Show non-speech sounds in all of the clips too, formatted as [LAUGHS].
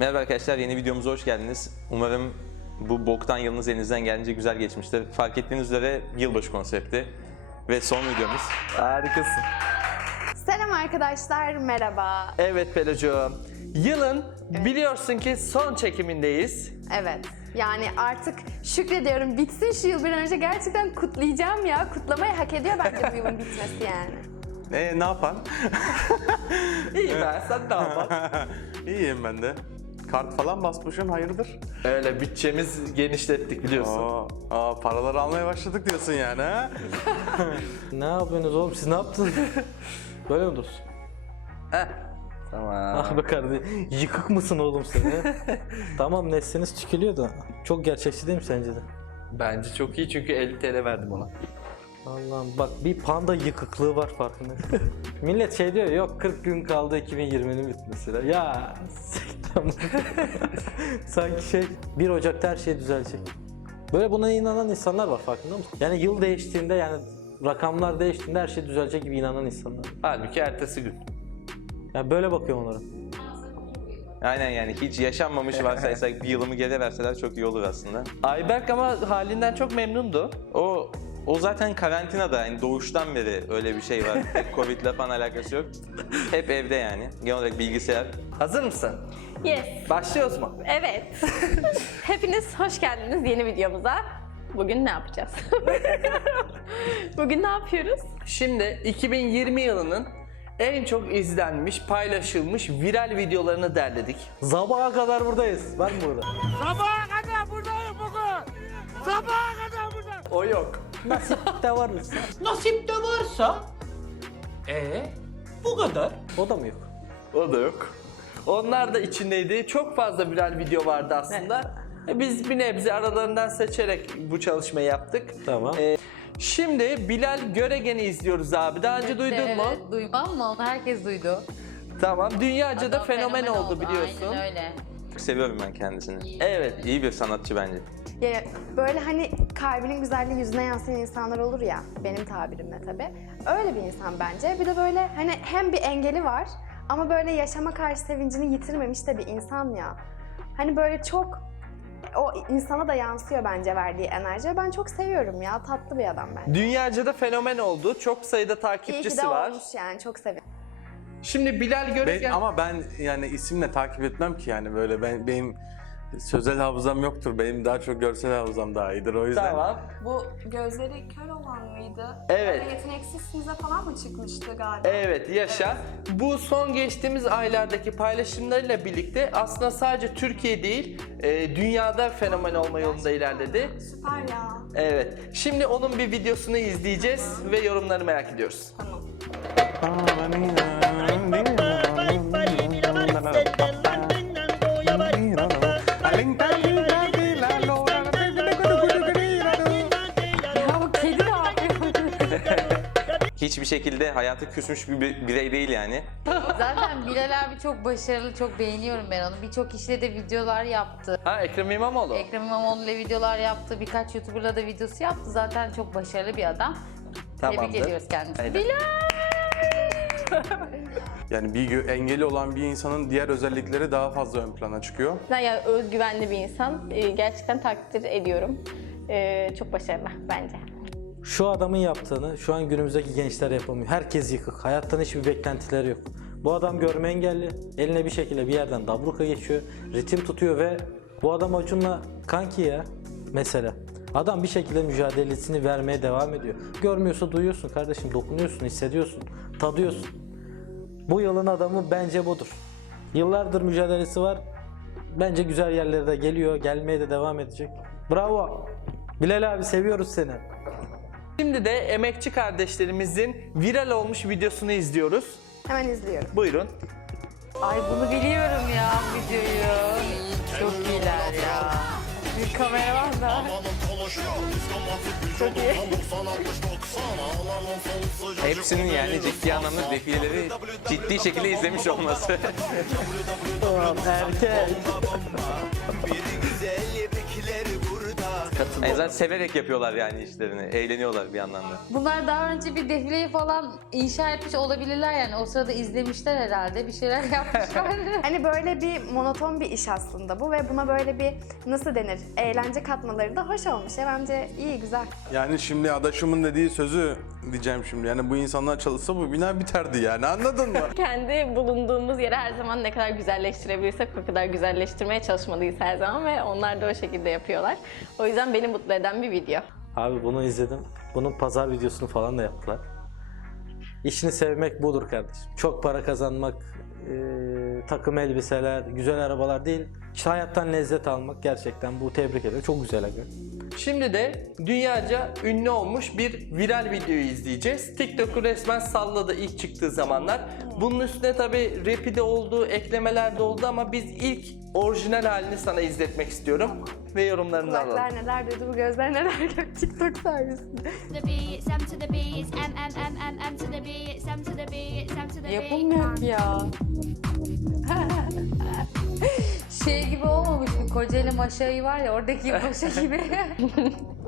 Merhaba arkadaşlar, yeni videomuza hoş geldiniz. Umarım bu boktan yılınız elinizden gelince güzel geçmiştir. Fark ettiğiniz üzere yılbaşı konsepti ve son videomuz. Harikasın. Selam arkadaşlar, merhaba. Evet Pelocuğum. Yılın biliyorsun ki son çekimindeyiz. Evet, yani artık şükrediyorum bitsin şu yıl bir an önce gerçekten kutlayacağım ya. Kutlamayı hak ediyor bence bu yılın bitmesi yani. E ne yapan? [LAUGHS] İyi ben sen ne [LAUGHS] yapalım? İyiyim ben de. Kart falan basmışsın hayırdır? Öyle bütçemiz genişlettik biliyorsun. Aa, aa, paraları almaya başladık diyorsun yani ha? [LAUGHS] Ne yapıyorsunuz oğlum siz ne yaptınız? Böyle mi dursun? Heh. Tamam. Ah be kardeşim yıkık mısın oğlum sen ya? [LAUGHS] tamam nesliniz tükülüyor da çok gerçekçi değil mi sence de? Bence çok iyi çünkü 50 TL verdim ona. Allah'ım bak bir panda yıkıklığı var farkında. [LAUGHS] Millet şey diyor yok 40 gün kaldı 2020'nin bitmesine. Ya tamam. [LAUGHS] Sanki şey 1 Ocak'ta her şey düzelecek. Böyle buna inanan insanlar var farkında mısın? Yani yıl değiştiğinde yani rakamlar değiştiğinde her şey düzelecek gibi inanan insanlar. Halbuki ertesi gün. Yani böyle bakıyorum onlara. Aynen yani hiç yaşanmamış varsaysak bir yılımı geri verseler çok iyi olur aslında. Ayberk ama halinden çok memnundu. O o zaten karantinada yani doğuştan beri öyle bir şey var. [LAUGHS] Covid'le falan alakası yok. Hep evde yani. Genel olarak bilgisayar. Hazır mısın? Yes, Başlıyoruz mu? evet. [LAUGHS] Hepiniz hoş geldiniz yeni videomuza. Bugün ne yapacağız? [LAUGHS] Bugün ne yapıyoruz? Şimdi 2020 yılının en çok izlenmiş, paylaşılmış viral videolarını derledik. Sabaha kadar buradayız. Var mı burada? O yok. Nasipte var mısın? Nasipte varsa ee bu kadar. O da mı yok? O da yok. Onlar da içindeydi. Çok fazla viral video vardı aslında. E, Biz bir nebze aralarından seçerek bu çalışmayı yaptık. Tamam. E, şimdi Bilal Göregen'i izliyoruz abi. Daha önce duydun mu? Evet, duymam mı? Onu herkes duydu. Tamam. Dünyaca da Adam fenomen, oldu, biliyorsun. Aynen öyle. Çok seviyorum ben kendisini. Evet. İyi bir sanatçı bence. Ya, böyle hani kalbinin güzelliği yüzüne yansıyan insanlar olur ya, benim tabirimle tabii. Öyle bir insan bence. Bir de böyle hani hem bir engeli var ama böyle yaşama karşı sevincini yitirmemiş de bir insan ya. Hani böyle çok o insana da yansıyor bence verdiği enerji. Ben çok seviyorum ya. Tatlı bir adam bence. Dünyaca da fenomen oldu. Çok sayıda İyi ki takipçisi de var. olmuş yani. Çok seviyorum. Şimdi Bilal Göregen... Ben, ama ben yani isimle takip etmem ki yani böyle ben benim sözel hafızam yoktur. Benim daha çok görsel hafızam daha iyidir o yüzden. Tamam. Bu gözleri kör olan mıydı? Evet. Böyle Yeteneksizsinize falan mı çıkmıştı galiba? Evet yaşa. Bu son geçtiğimiz aylardaki paylaşımlarıyla birlikte aslında sadece Türkiye değil, e, dünyada fenomen olma yolunda ilerledi. Süper ya. Evet. Şimdi onun bir videosunu izleyeceğiz ve yorumları merak ediyoruz. Ya bu şekilde hayatı küsmüş bir bi- birey değil yani. Zaten Bilal abi çok başarılı, çok beğeniyorum ben onu. Birçok işle de videolar yaptı. Ha Ekrem İmamoğlu. Ekrem İmamoğlu ile videolar yaptı, birkaç YouTuber'la da videosu yaptı. Zaten çok başarılı bir adam. Tamamdır. Tebrik ediyoruz kendisini. Aynen. Bilal! [LAUGHS] Yani bir engeli olan bir insanın diğer özellikleri daha fazla ön plana çıkıyor. Yani özgüvenli bir insan. Ee, Gerçekten takdir ediyorum. Ee, Çok başarılı bence. Şu adamın yaptığını şu an günümüzdeki gençler yapamıyor. Herkes yıkık. Hayattan hiçbir beklentileri yok. Bu adam görme engelli. Eline bir şekilde bir yerden dabruka geçiyor. Ritim tutuyor ve bu adam Acun'la kanki ya mesela. Adam bir şekilde mücadelesini vermeye devam ediyor. Görmüyorsa duyuyorsun kardeşim, dokunuyorsun, hissediyorsun, tadıyorsun. Bu yılın adamı bence budur. Yıllardır mücadelesi var. Bence güzel yerlere de geliyor, gelmeye de devam edecek. Bravo. Bilal abi seviyoruz seni. Şimdi de emekçi kardeşlerimizin viral olmuş videosunu izliyoruz. Hemen izliyorum. Buyurun. Ay bunu biliyorum ya videoyu. Çok iyiler ya. Bir kameraman da. Çok iyi. Hepsinin yani ciddi anlamda defileleri ciddi şekilde izlemiş olması. Erkek. Burada En azından severek yapıyorlar yani işlerini. Eğleniyorlar bir yandan da. Bunlar daha önce bir defileyi falan inşa etmiş olabilirler yani. O sırada izlemişler herhalde. Bir şeyler [LAUGHS] yapmışlar. Hani böyle bir monoton bir iş aslında bu ve buna böyle bir nasıl denir eğlence katmaları da hoş olmuş ya bence iyi güzel. Yani şimdi adaşımın dediği sözü diyeceğim şimdi. Yani bu insanlar çalışsa bu bina biterdi yani anladın mı? [LAUGHS] Kendi bulunduğumuz yeri her zaman ne kadar güzelleştirebilirsek o kadar güzelleştirmeye çalışmalıyız her zaman ve onlar da o şekilde yapıyorlar. O yüzden beni mutlu eden bir video. Abi bunu izledim. Bunun pazar videosunu falan da yaptılar. İşini sevmek budur kardeşim. Çok para kazanmak, eee, takım elbiseler, güzel arabalar değil. İşte hayattan lezzet almak gerçekten bu tebrik ederim. Çok güzel abi. Şimdi de dünyaca ünlü olmuş bir viral videoyu izleyeceğiz. TikTok'u resmen salladı ilk çıktığı zamanlar. Bunun üstüne tabi rapi de oldu, eklemeler de oldu ama biz ilk orijinal halini sana izletmek istiyorum. Ve yorumlarını alalım. Kulaklar neler duydu bu gözler neler gördü [LAUGHS] TikTok beats. Yapılmıyor ki ya. [LAUGHS] şey gibi olmamış mı? Kocaeli Maşa'yı var ya oradaki Maşa gibi. [LAUGHS]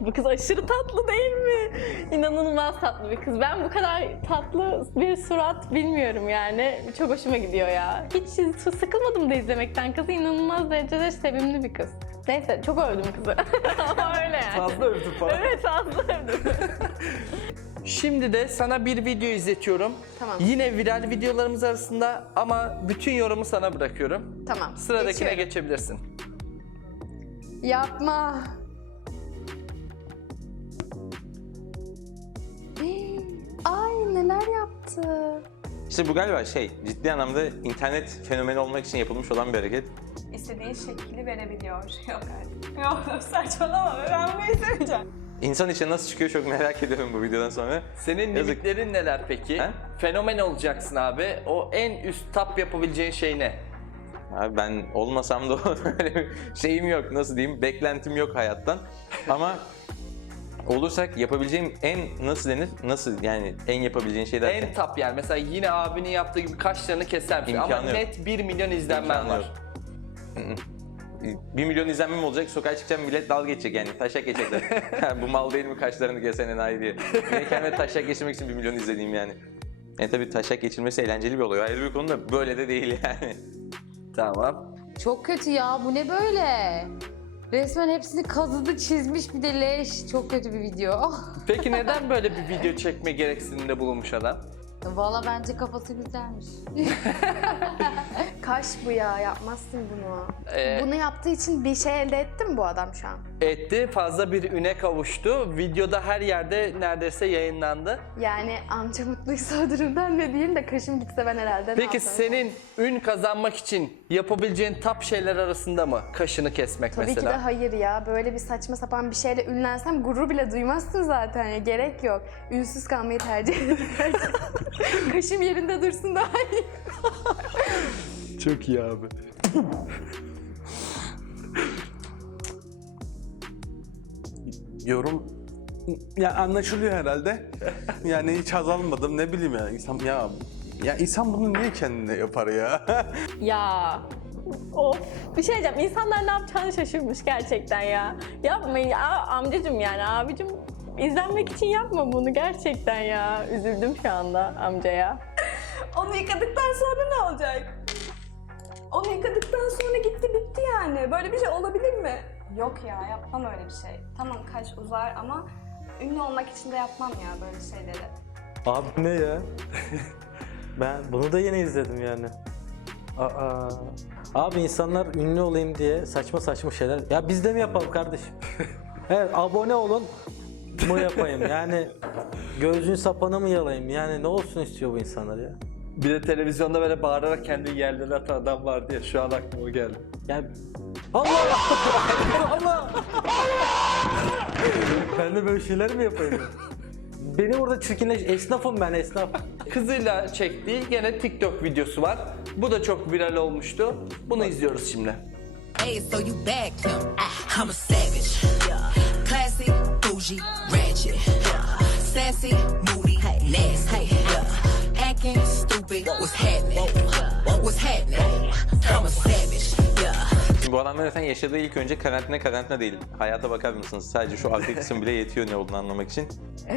Bu kız aşırı tatlı değil mi? İnanılmaz tatlı bir kız. Ben bu kadar tatlı bir surat bilmiyorum yani. Çok hoşuma gidiyor ya. Hiç sıkılmadım da izlemekten. Kızı inanılmaz derecede sevimli bir kız. Neyse çok övdüm kızı. [LAUGHS] Ama öyle yani. Fazla övdüm falan. Evet fazla övdüm. [LAUGHS] Şimdi de sana bir video izletiyorum. Tamam. Yine viral videolarımız arasında ama bütün yorumu sana bırakıyorum. Tamam. Sıradakine geçiyorum. geçebilirsin. Yapma. Neler yaptı. İşte bu galiba şey, ciddi anlamda internet fenomeni olmak için yapılmış olan bir hareket. İstediğin şekli verebiliyor. [LAUGHS] Yok artık. Yok [LAUGHS] saçmalama be, ben bunu izlemeyeceğim. İnsan içine nasıl çıkıyor çok merak [LAUGHS] ediyorum bu videodan sonra. Senin Yazık. mimiklerin neler peki? He? Fenomen olacaksın abi. O en üst tap yapabileceğin şey ne? Abi ben olmasam da öyle bir şeyim yok, nasıl diyeyim, beklentim yok hayattan. Ama olursak yapabileceğim en nasıl denir, nasıl yani en yapabileceğin şey derken En tap yani. Mesela yine abinin yaptığı gibi kaşlarını keser misin? Ama yok. net 1 milyon izlenmen İmkanı var. yok. [LAUGHS] 1 milyon izlenmem olacak, sokağa çıkacağım millet dalga geçecek yani, taşak geçecekler. [LAUGHS] Ha, Bu mal değil mi kaşlarını kesen enayi diye. Yine kendime taşak geçirmek için 1 milyon izlediğim yani. Yani tabii taşak geçirmesi eğlenceli bir olay. Ayrı bir konu da böyle de değil yani. Tamam. Çok kötü ya. Bu ne böyle? Resmen hepsini kazıdı, çizmiş bir de leş. Çok kötü bir video. [LAUGHS] Peki neden böyle bir video çekme gereksiniminde bulunmuş adam? Valla bence kafası güzelmiş. [LAUGHS] Kaş bu ya yapmazsın bunu. Ee, Bunu yaptığı için bir şey elde etti mi bu adam şu an? etti. Fazla bir üne kavuştu. Videoda her yerde neredeyse yayınlandı. Yani amca mutluysa o durumdan ne diyeyim de kaşım gitse ben herhalde Peki senin ün kazanmak için yapabileceğin tap şeyler arasında mı kaşını kesmek Tabii mesela? ki de hayır ya. Böyle bir saçma sapan bir şeyle ünlensem gurur bile duymazsın zaten ya. Gerek yok. Ünsüz kalmayı tercih ederim. [LAUGHS] [LAUGHS] Kaşım yerinde dursun daha iyi. Çok iyi abi. Yorum ya anlaşılıyor herhalde. Yani hiç haz almadım ne bileyim ya insan ya ya insan bunu niye kendine yapar ya? [LAUGHS] Ya of bir şey diyeceğim. İnsanlar ne yapacağını şaşırmış gerçekten ya. Yapmayın ya amcacım yani abicim izlenmek için yapma bunu gerçekten ya. Üzüldüm şu anda amcaya. [LAUGHS] Onu yıkadıktan sonra ne olacak? Onu yıkadıktan sonra gitti bitti yani. Böyle bir şey olabilir mi? Yok ya yapmam öyle bir şey. Tamam kaş uzar ama ünlü olmak için de yapmam ya böyle şeyleri. Abi ne ya? [LAUGHS] ben bunu da yeni izledim yani. Aa. Abi insanlar ünlü olayım diye saçma saçma şeyler. Ya biz de mi yapalım kardeşim? [LAUGHS] evet abone olun mu yapayım yani gözün sapana mı yalayayım yani ne olsun istiyor bu insanlar ya? Bir de televizyonda böyle bağırarak kendini yerlere atan adam vardı ya şu an aklıma o geldi. Yani Allah Allah! ben de böyle şeyler mi yapayım? ya? Beni orada çirkinleş... Esnafım ben esnaf. Kızıyla çektiği gene TikTok videosu var. Bu da çok viral olmuştu. Bunu izliyoruz şimdi. Hey, so you bagged him. I'm a savage. Bougie, ratchet. Sassy, moody, nasty. Acting stupid. What's happening? What's happening? I'm a savage. Yeah. Şimdi Bu adamlar zaten yaşadığı ilk önce karantina karantina değil. Hayata bakar mısınız? Sadece şu arka kısım bile yetiyor ne olduğunu anlamak için.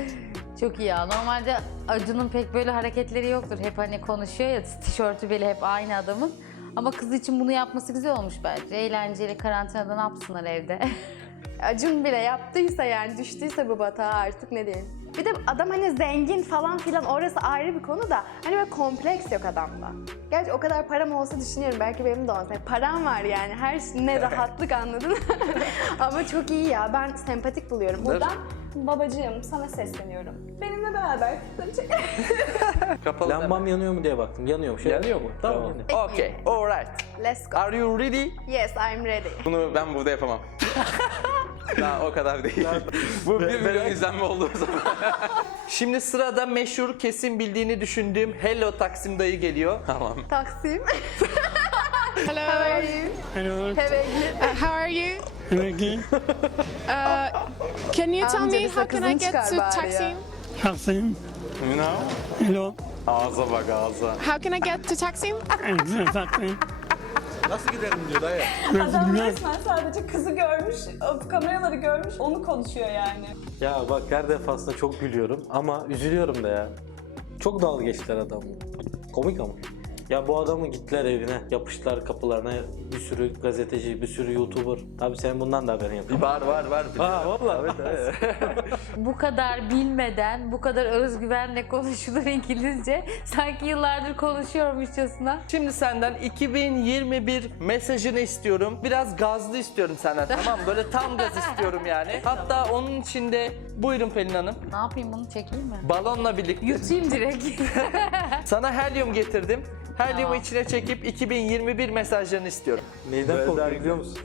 [LAUGHS] Çok iyi ya. Normalde Acun'un pek böyle hareketleri yoktur. Hep hani konuşuyor ya tişörtü bile hep aynı adamın. Ama kız için bunu yapması güzel olmuş bence. Eğlenceli karantinada ne yapsınlar evde? [LAUGHS] Acun bile yaptıysa yani düştüyse bu batağa artık ne diyeyim. Bir de adam hani zengin falan filan orası ayrı bir konu da hani böyle kompleks yok adamda. Gerçi o kadar param olsa düşünüyorum belki benim de olsa. Param var yani her şey ne rahatlık anladın [LAUGHS] Ama çok iyi ya ben sempatik buluyorum. Buradan Babacığım sana sesleniyorum. Benimle beraber kutları [LAUGHS] çek. Kapalı. Lambam yanıyor mu diye baktım. Yanıyor mu? Yanıyor mu? Tamam. Tamam. yanıyor. Okay, alright. let's go. Are you ready? Yes I'm ready. Bunu ben burada yapamam. [LAUGHS] Daha o kadar değil. Bu bir milyon izlenme oldu o zaman. [LAUGHS] Şimdi sırada meşhur kesin bildiğini düşündüğüm Hello Taksim dayı geliyor. tamam. Taksim. Hello. How are you? Hello. Uh, how are you? Uh, can you tell me how can I get to. Taksim? Taksim. You know? Hello. Ağza bak ağza. How can I get to Taksim? Taksim. Nasıl gidelim diyor dayı. Adam resmen sadece kızı görmüş, kameraları görmüş, onu konuşuyor yani. Ya bak her defasında çok gülüyorum ama üzülüyorum da ya. Çok dalga geçtiler adamla. Komik ama. Ya bu adamın gittiler evine, yapıştılar kapılarına bir sürü gazeteci, bir sürü YouTuber. Abi senin bundan da haberin yok. Var var var. Aa valla. [LAUGHS] bu kadar bilmeden, bu kadar özgüvenle konuşulur İngilizce. Sanki yıllardır konuşuyormuşçasına. Şimdi senden 2021 mesajını istiyorum. Biraz gazlı istiyorum senden [LAUGHS] tamam mı? Böyle tam gaz istiyorum yani. Hatta onun içinde buyurun Pelin Hanım. Ne yapayım bunu çekeyim mi? Balonla birlikte Yutayım direkt. [LAUGHS] sana helyum getirdim. Helyumu içine çekip 2021 mesajlarını istiyorum. Neyden korkuyor biliyor musun?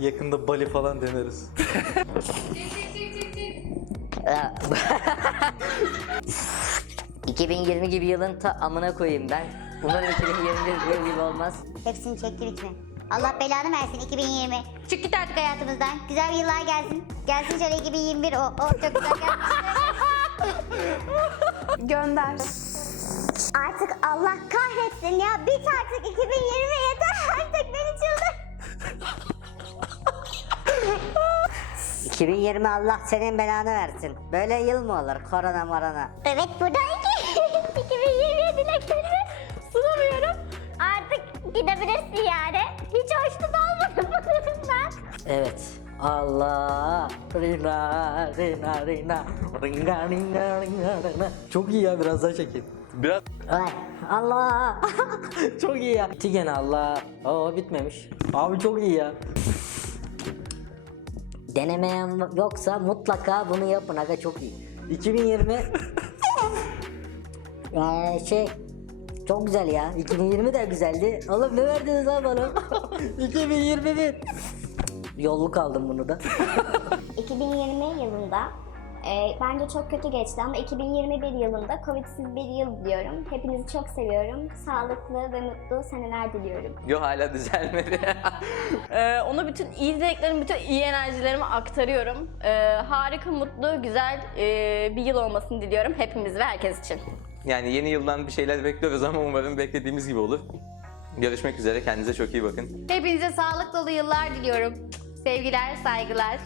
Yakında Bali falan deneriz. [LAUGHS] 2020 gibi yılın ta amına koyayım ben. Umarım 2021 yıl gibi olmaz. Hepsini çekti bitme. Allah belanı versin 2020. Çık git artık hayatımızdan. Güzel bir yıllar gelsin. Gelsin şöyle 2021 o. O çok güzel gelsin. Gönder. Artık Allah kahretsin ya. Bit artık 2020 yeter artık beni çıldır. 2020 Allah senin belanı versin. Böyle yıl mı olur korona morona? Evet buradayım ki. 2020'ye [LAUGHS] dileklerimi sunamıyorum. Artık gidebilirsin yani. Hiç hoşnut olmadım bundan. Evet. Allah. Rina, rina, rina. Rina, rina, rina, rina. Çok iyi ya biraz daha çekeyim. Biraz Ulan Allah. [LAUGHS] çok iyi ya. Tigen Allah. Oo bitmemiş. Abi çok iyi ya. Denemeyen yoksa mutlaka bunu yapın aga çok iyi. 2020 [LAUGHS] Ee, şey çok güzel ya. 2020 de güzeldi. Oğlum ne verdiniz lan bana? [LAUGHS] 2021. Yolluk aldım bunu da. 2020 yılında e, bence çok kötü geçti ama 2021 yılında Covid'siz bir yıl diliyorum. Hepinizi çok seviyorum. Sağlıklı ve mutlu seneler diliyorum. Yo hala düzelmedi. [LAUGHS] Ee, ona bütün iyi dileklerimi, bütün iyi enerjilerimi aktarıyorum. Ee, harika, mutlu, güzel e, bir yıl olmasını diliyorum hepimiz ve herkes için. yani yeni yıldan bir şeyler bekliyoruz ama umarım beklediğimiz gibi olur. Görüşmek üzere. Kendinize çok iyi bakın. Hepinize sağlık dolu yıllar diliyorum. Sevgiler, saygılar.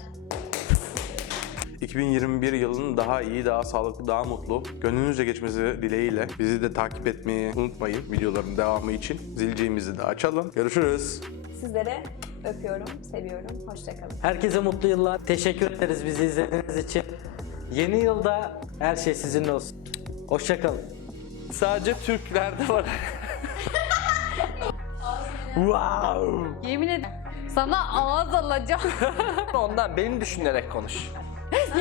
2021 yılının daha iyi, daha sağlıklı, daha mutlu, gönlünüzce geçmesi dileğiyle bizi de takip etmeyi unutmayın videoların devamı için. Zilciğimizi de açalım. Görüşürüz. Sizlere öpüyorum, seviyorum. Hoşçakalın. Herkese mutlu yıllar. Teşekkür ederiz bizi izlediğiniz için. Yeni yılda her şey sizinle olsun. Hoşçakalın. sadece Türklerde var. [LAUGHS] Wow. Yemin ederim sana ağız alacağım. [LAUGHS] Ondan beni düşünerek konuş.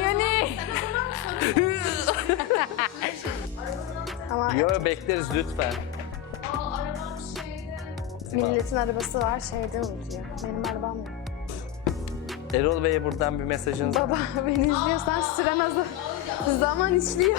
Yani. Ama Yo bekleriz lütfen. milletin arabası var şeyde unutuyor. Benim arabam yok. Erol Bey'e buradan bir mesajınız var. Baba [LAUGHS] beni izliyorsan süren zaman işliyor.